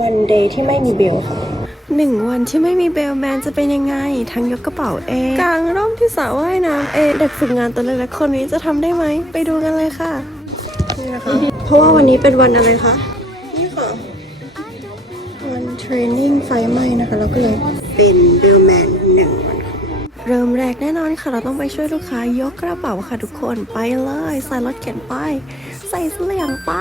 วันเดย์ที่ไม่มีเบลค่ะหนึ่งวันที่ไม่มีเบลแมนจะเป็นยังไง ทั้งยกกระเป๋าเองกางร่มที่สระว่ายน้ำเองเด็กฝึกงานตัวเล็กๆคนนี้จะทำได้ไหม ไปดูกันเลยค่ะนี่นะคะเพราะว่าวันนี้เป็นวันอะไรคะนี่ค่ะวันเทรนนิ่งไฟไหม้นะคะเราก็เลยเป็น เริ่มแรกแน่นอนค่ะ เราต้องไปช่วยลูกค้ายกกระเป๋าค่ะทุกคนไปเลยใส่รถเข็นไป ใส่เสลี่ยงไป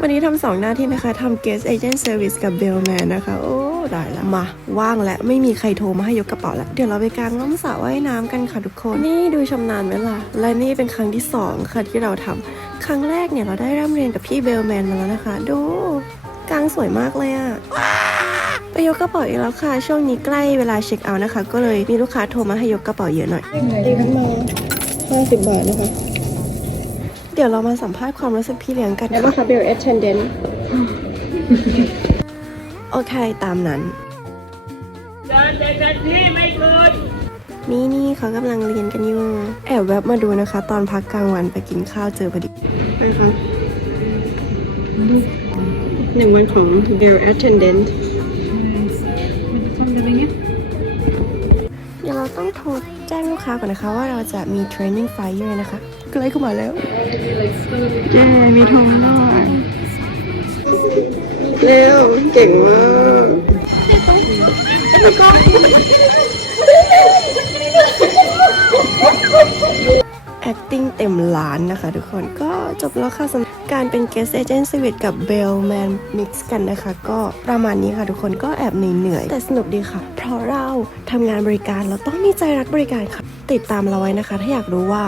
วันนี้ทำสองหน้าที่นะคะทำ guest agent service กับ bellman นะคะ โอ้ได้ละมา ว่างและไม่มีใครโทรมาให้ยกกระเป๋าแล้ว เดี๋ยวเราไปกางล้มสระว่ายน้ำกันค่ะทุกคน นี่ดูชำนาญไหมล่ะ และนี่เป็นครั้งที่สองค่ะที่เราทำครั้งแรกเนี่ยเราได้ร่ำเรียนกับพี่ bellman มาแล้วนะคะ ดูกางสวยมากเลยอะไป ยกกระเป๋าอีกแล้วค่ะ ช่วงนี้ใกล้เวลาเช็คเอาท์นะคะ ก็เลยมีลูกค้าโทรมาให้ยกกระเป๋าเยอะหน่อยตีขึ้นมา50บาทนะคะ เดี๋ยวเรามาสัมภาษณ์ความรู้สึกพี่เลี้ยงกันแล้วค่ะก็เบลเอทเทนเดนโอเคตามนั้น เดินไปกันที่ไม่เกินนี่นี่เขากำลังเรียนกันอยู่ แอบแวบมาดูนะคะ ตอนพักกลางวันไปกินข้าวเจอพอดีนะคะหนึ่งวันของ Bill Attendant ต้องโทรแจ้งลูกค้าก่อนนะคะ ว่าเราจะมี training flyer นะคะใกล้เข้ามาแล้วเย้มีทงด้วยเร็วเก่งมาก acting เต็มล้านนะคะทุกคนก็จบแล้วค่ะสำหรับ การเป็น guest agent service กับ Bellman Mix กันนะคะ ก็ประมาณนี้ค่ะทุกคนก็แอบเหนื่อยๆแต่สนุกดีค่ะ เพราะเราทำงานบริการเราต้องมีใจรักบริการค่ะ ติดตามเราไว้นะคะ ถ้าอยากรู้ว่า